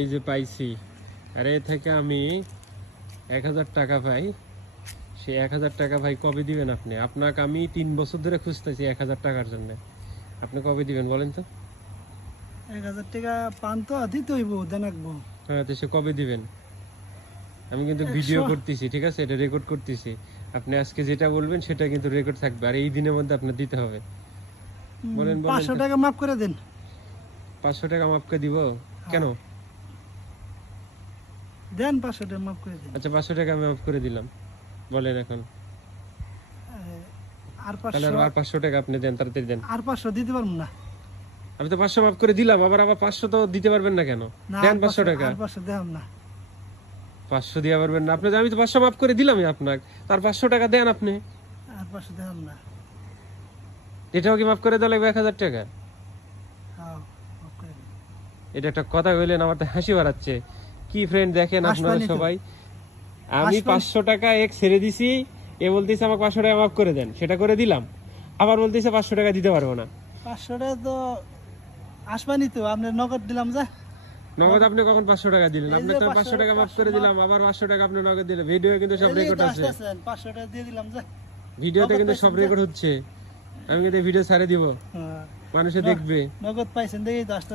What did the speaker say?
এই যে পাইছি, আর এ থেকে আমি 1000 টাকা পাই। সে 1000 টাকা ভাই কবে দিবেন আপনি? আপনাকে আমি 3 বছর ধরে খুঁজতেছি 1000 টাকার জন্য। আপনি কবে দিবেন বলেন তো? 1000 টাকা পান তো দিতে হইব, দেনাকবো। হ্যাঁ, তো সে কবে দিবেন? আমি কিন্তু ভিডিও করতেছি, ঠিক আছে, এটা রেকর্ড করতেছি। আপনি আজকে যেটা বলবেন সেটা কিন্তু রেকর্ড থাকবে, আর এই দিনের মধ্যে আপনার দিতে হবে। বলেন বলেন 500 টাকা মাফ করে দেন। 500 টাকা মাপকে দিব? কেন? দেন 500 টাকা মাফ করে দেন। আচ্ছা, 500 টাকা আমি মাফ করে দিলাম। বলেন এখন। আর তাহলে 500 আর 500 টাকা আপনি দেন, তাড়াতাড়ি দেন। আর 500 দিতে পারবো না। আমি তো 500 মাফ করে দিলাম, আবার 500 তো দিতে পারবেন না কেন? না, দেন 500 টাকা। আর 500 দেব না। 500 দিয়া পারবেন না আপনি? আমি তো 500 মাফ করে দিলামই আপনাকে, তার 500 টাকা দেন আপনি। আর 500 দেব না। এটাও কি মাফ করে দেওয়া লাগবে 1000 টাকা? হ্যাঁ, মাফ করে দেন। এটা একটা কথা কইলেন, আমার তো হাসি বাড়াচ্ছে। কি ফ্রেন্ড দেখেন আপনারা হাসপানি তো। সবাই, আমি হাসপানি। 500 টাকা এক ছেড়ে দিছি, এ বলতেছে আমাকে 500 টাকা মাফ করে দেন, সেটা করে দিলাম। আবার বলতেছে 500 টাকা দিতে পারবো না। 500 টাকা তো আসবানি তো, আপনি নগদ দিলাম যা। নগদ আপনি কখন 500 টাকা দিলেন? এই আপনি যে তো 500 500 টাকা মাফ করে দিলাম, আবার 500 টাকা আপনি নগদ দিলেন। ভিডিও কিন্তু সব রেকর্ড আছে, 500 টাকা দিয়ে দিলাম যা। ভিডিওতে নগদ কিন্তু সব পাইছেন রেকর্ড হচ্ছে। আমি কিন্তু ভিডিও ছাড়ে দিব, হ্যাঁ, মানুষে দেখবে। নগদ পাইছেন দেখি তো আস্তে